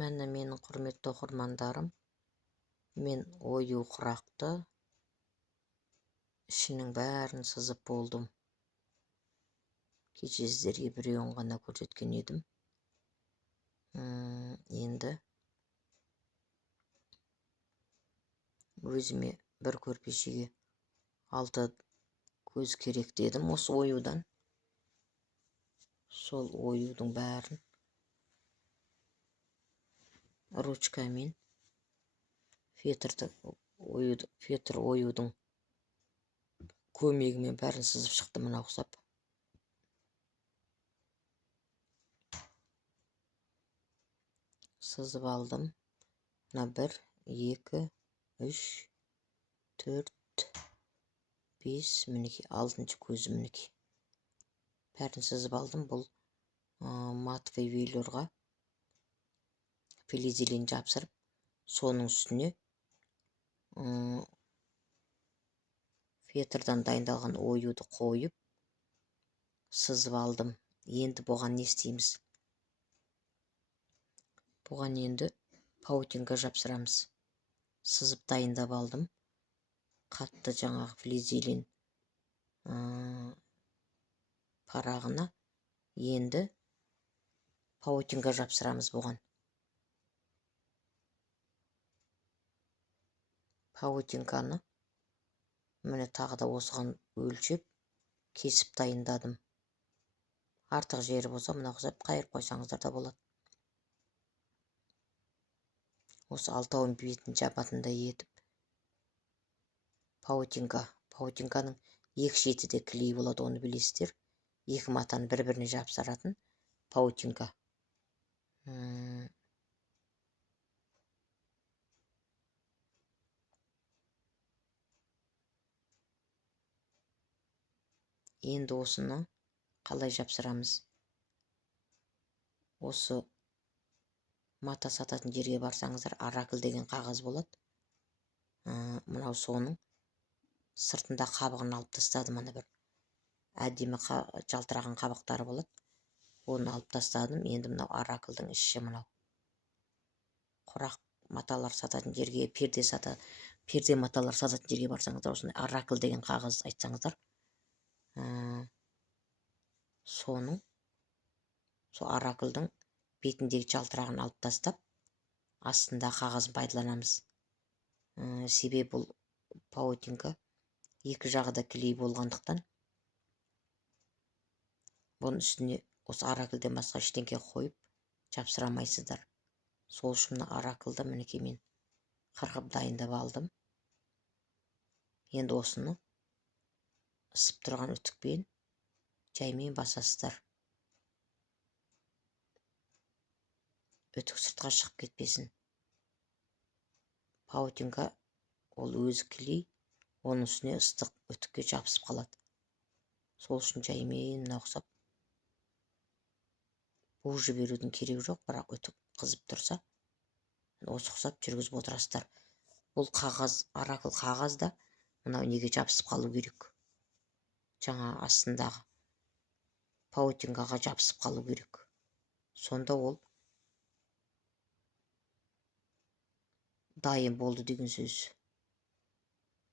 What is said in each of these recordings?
Мәні менің құрметті оқырмандарым, мен ою құрақты ішінің бәрін сызып болдым. Кеше сіздерге біреуін ғана көрсеткен едім. Енді өзіме бір көрпешеге 6 көз керек дедім осы оюдан. Сол оюдың бәрін ручкамен фетр оюдың көмегімен бәрін сызып шықты мына ұқсап. Сызып алдым. Мына 1, 2, 3, 4, 5, мінекей 6-шы көзі мінекей. Бәрін сызып алдым. Бұл матовый велюрға флизелин жапсырып, соның үстіне фетрдан дайындалған оюды қойып сызып алдым. Енді бұған не істейміз? Бұған енді паутинка жапсырамыз. Сызып дайындап алдым. Қатты жаңағы флизелин парағына енді паутинка жапсырамыз бұған. Паутинканы міне тағы да осыған өлшеп кесіп дайындадым. Артық жері болса мына ұқсап қайырып қойсаңыздар да болады. Осы алтауын бетін жабатындай етіп паутинканың екі шеті де клей болады, оны білесіздер. Екі матаны бір-біріне жапсыратын паутинка. Енді осыны қалай жапсырамыз? Осы мата сататын жерге барсаңыздар, оракл деген қағаз болады. Мынау соның сыртында қабығын алып тастадым. Ана бір әдемі жалтыраған қабықтары болады. Оны алып тастадым. Енді мынау ораклдың іші мынау. Құрақ маталар сататын жерге, перде маталар сататын жерге барсаңыздар, осындай оракл деген қағаз айтсаңыздар, соның сол ораклдың бетіндегі жалтырағын алып тастап, астында қағазын пайдаланамыз. Себебі бұл паутинка екі жағы да клей болғандықтан бұның үстіне осы ораклден басқа ештеңке қойып жапсырамайсыздар. Сол үшін мына ораклды мінекей мен қырқып дайындап алдым. Енді осыны ысып тұрған үтікпен жаймен басасыздар. Үтік сыртқа шығып кетпесін. Паутинка ол өзі клей, оның үстіне ыстық үтікке жабысып қалады. Сол үшін жаймен мына ұқсап буып жіберудің керек жоқ, бірақ үтік қызып тұрса, осы ұқсап жүргізіп отырасыздар. Бұл қағаз, оракл қағаз да мынау неге жабысып қалу керек? Жаңа астындағы паутинкаға жабысып қалу керек. Сонда ол дайын болды деген сөз.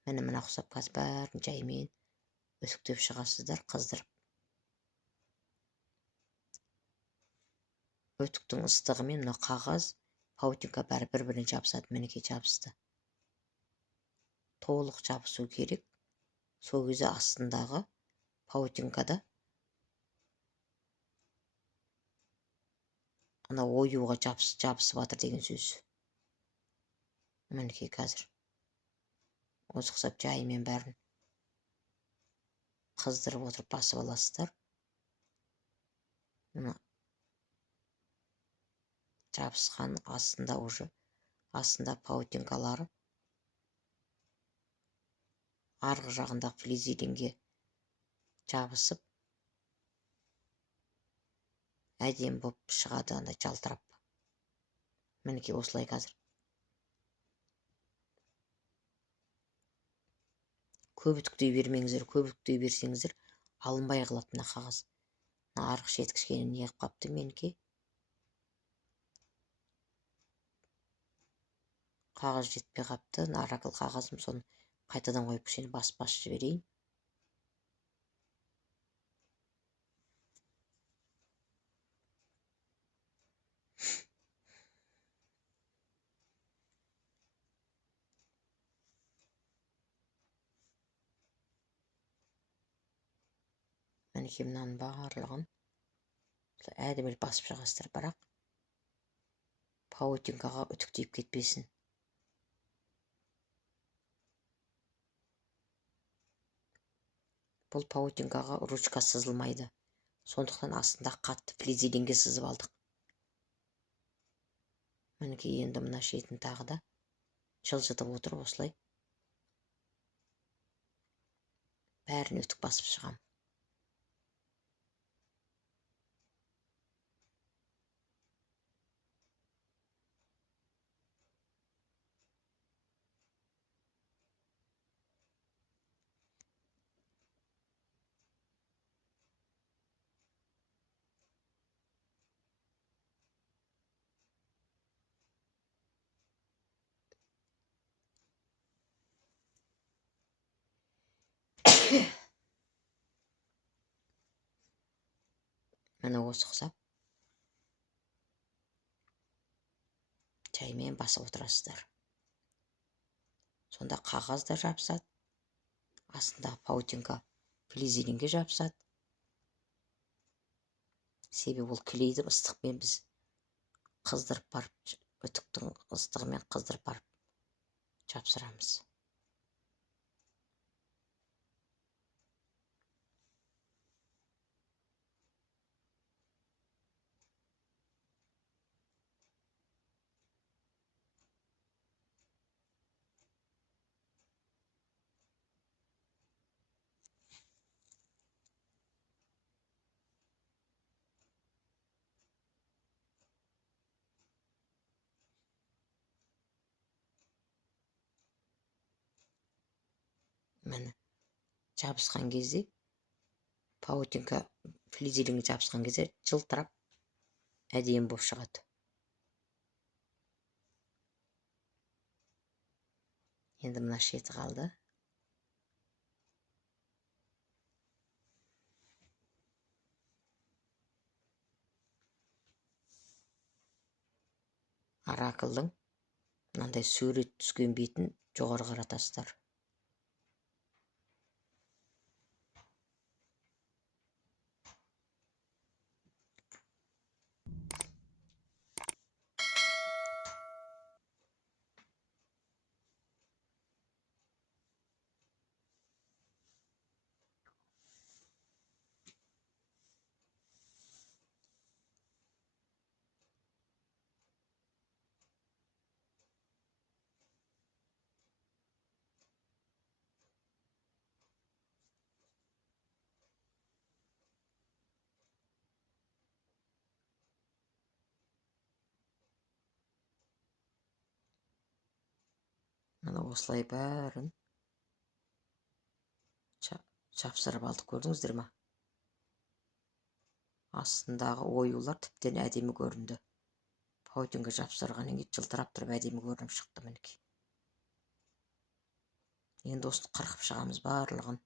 Мына ұқсап қазір бәрін жаймен үтіктеп шығасыздар, қыздырып. Үтіктің ыстығымен мына қағаз, паутинка бәрі бір-біріне жабысады. Мінекей жабысты. Толық жабысу керек. Сол кезде астындағы паутинкада ана оюға жабысып жатыр деген сөз. Мінекей қазір осы ұқсап жаймен бәрін қыздырып отырып басып аласыздар. Мына жабысқан астында уже астында паутинкалары арғы жағында флизелинге жабысып әдемі болып шығады, андай жалтырап. Мінекей осылай қазір. Көп үтіктей бермеңіздер, көп үтіктей берсеңіздер алынбай қалады мына қағаз. Мына арғы шеті кішкене не қылып қапты менікі. қағаз жетпей қапты. Оракл қағазым, соны қайтадан қойып кішкене басып жіберейін. Мінекей мынаның барлығын әдемі басып шығасыздар, бірақ паутинкаға үтіктейіп кетпесін. Бұл паутинкаға ручка сызылмайды. Сондықтан астында қатты флизелинге сызып алдық. Мінекей енді мына шетін тағы да жылжытып отырып осылай бәрін өтік басып шығам. Міне осы ұқсап жаймен басып отырасыздар. Сонда қағаз да жабысады, астындағы паутинка флизелинге жабысады. Себебі ол клейді ыстықпен біз қыздырып барып, үтіктің ыстығымен қыздырып барып жапсырамыз. Міне жабысқан кезде, паутинка флизелинге жабысқан кезде жылтырап әдемі болып шығады. Енді мына шеті қалды. Ораклдың мынандай сурет түскен бетін жоғары қаратасыздар. Мына осылай бәрін жапсырып алдық, көрдіңіздер ма? Астындағы оюлар тіптен әдемі көрінді. Паутинка жапсырғаннан кейін жылтырап тұрып әдемі көрініп шықты мінекей. Енді осыны қырқып шығамыз барлығын.